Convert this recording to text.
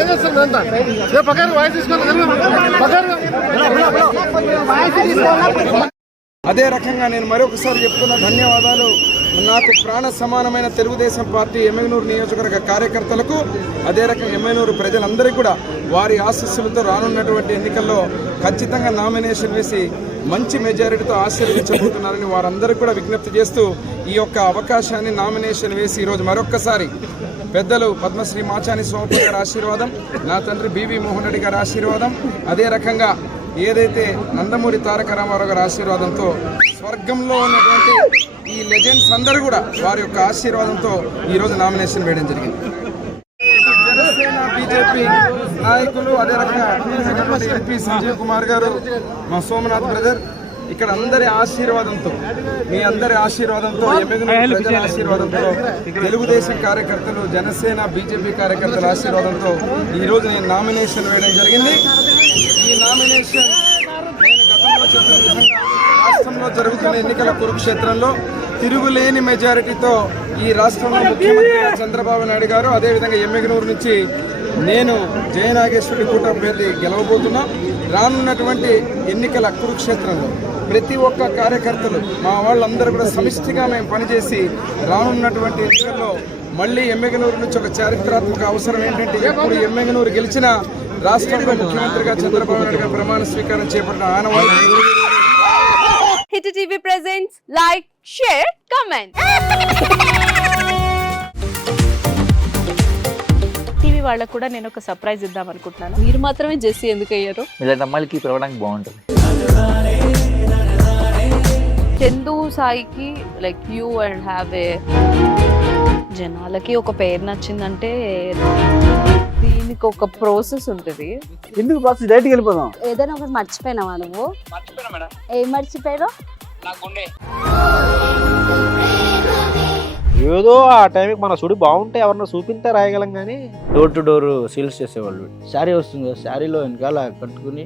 ఏం చేస్తుంది అంతా పక్కన వాయిస్ తీసుకోవాలి. అదే రకంగా నేను మరొకసారి చెప్తున్న ధన్యవాదాలు నాకు ప్రాణ సమానమైన తెలుగుదేశం పార్టీ ఎమ్మెగనూరు నియోజకవర్గ కార్యకర్తలకు, అదే రకంగా ఎమ్మెగనూరు ప్రజలందరికీ కూడా వారి ఆశీస్సులతో రానున్నటువంటి ఎన్నికల్లో ఖచ్చితంగా నామినేషన్ వేసి మంచి మెజారిటీతో ఆశీర్వదించబోతున్నారని వారందరికీ కూడా విజ్ఞప్తి చేస్తూ ఈ యొక్క అవకాశాన్ని నామినేషన్ వేసి ఈరోజు మరొక్కసారి పెద్దలు పద్మశ్రీ మాచాని సోమప్ప గారి ఆశీర్వాదం, నా తండ్రి బివి మోహన్ రెడ్డి గారి ఆశీర్వాదం, అదే రకంగా ఏదైతే నందమూరి తారక రామారావు గారి ఆశీర్వాదంతో స్వర్గంలో ఉన్నటువంటి ఈ లెజెండ్స్ అందరూ కూడా వారి యొక్క ఆశీర్వాదంతో ఈరోజు నామినేషన్ వేయడం జరిగింది. జనసేన బీజేపీ నాయకులు, అదే రకంగా ఎంపీ సంజీవ్ కుమార్ గారు, మా సోమనాథ్ బ్రదర్, ఇక్కడ అందరి ఆశీర్వాదంతో, మీ అందరి ఆశీర్వాదంతో, ఎమ్మెగనూరు ప్రజల ఆశీర్వాదంతో, తెలుగుదేశం కార్యకర్తలు, జనసేన బీజేపీ కార్యకర్తల ఆశీర్వాదంతో ఈరోజు నేను నామినేషన్ వేయడం జరిగింది. ఈ నామినేషన్ నేను గతంలో చెప్పిన విధంగా రాష్ట్రంలో జరుగుతున్న ఎన్నికల కురుక్షేత్రంలో తిరుగులేని మెజారిటీతో ఈ రాష్ట్రంలో ముఖ్యమంత్రిగా చంద్రబాబు నాయుడు గారు, అదేవిధంగా ఎమ్మెగనూరు నుంచి నేను జయనాగేశ్వరి కూట అభ్యర్థి గెలవబోతున్నా. రానున్నటువంటి ఎన్నికల కురుక్షేత్రంలో ప్రతి ఒక్క కార్యకర్తలు, మా వాళ్ళందరూ కూడా సమిష్టిగా మేము పనిచేసి రానున్నటువంటి ఎన్నికల్లో మళ్ళీ ఎమ్మెగనూరు నుంచి ఒక చారిత్రాత్మక అవసరం ఏంటంటే, ఎప్పుడు ఎమ్మెగనూరు గెలిచినా రాష్ట్రంలో ముఖ్యమంత్రిగా చంద్రబాబు నాయుడు గారు ప్రమాణ స్వీకారం చేపట్టిన ఆనవాయితీ. Hit TV presents like, share, comment. TV వాళ్ళకు కూడా నేను ఒక సర్ప్రైజ్ ఇద్దాం అనుకుంటున్నాను. మీరు మాత్రమే జెస్సీ ఎందుకు అయ్యారు? ఇలాంటి అమ్మాయిలకి పిలవడానికి బాగుంటుంది. చందు సాయికి like you and have a, జనాలకి ఒక పేరు నచ్చిందంటే దీనికి ఒక ప్రాసెస్ ఉంటుంది. ఎందుకు ప్రాసెస్ డైరెక్ట్గా వెళ్ళిపోదాం. ఏదైనా ఒకటి మర్చిపోయినావా నువ్వు? ఏం మర్చిపోయావు? ఏదో ఆ టైంకి మన సుడి బాగుంటే ఎవరన్నా చూపిస్తే రాయగలం కానీ డోర్ టు డోర్ సేల్స్ చేసేవాళ్ళు. శారీ వస్తుంది, శారీలో వెనకాల కట్టుకుని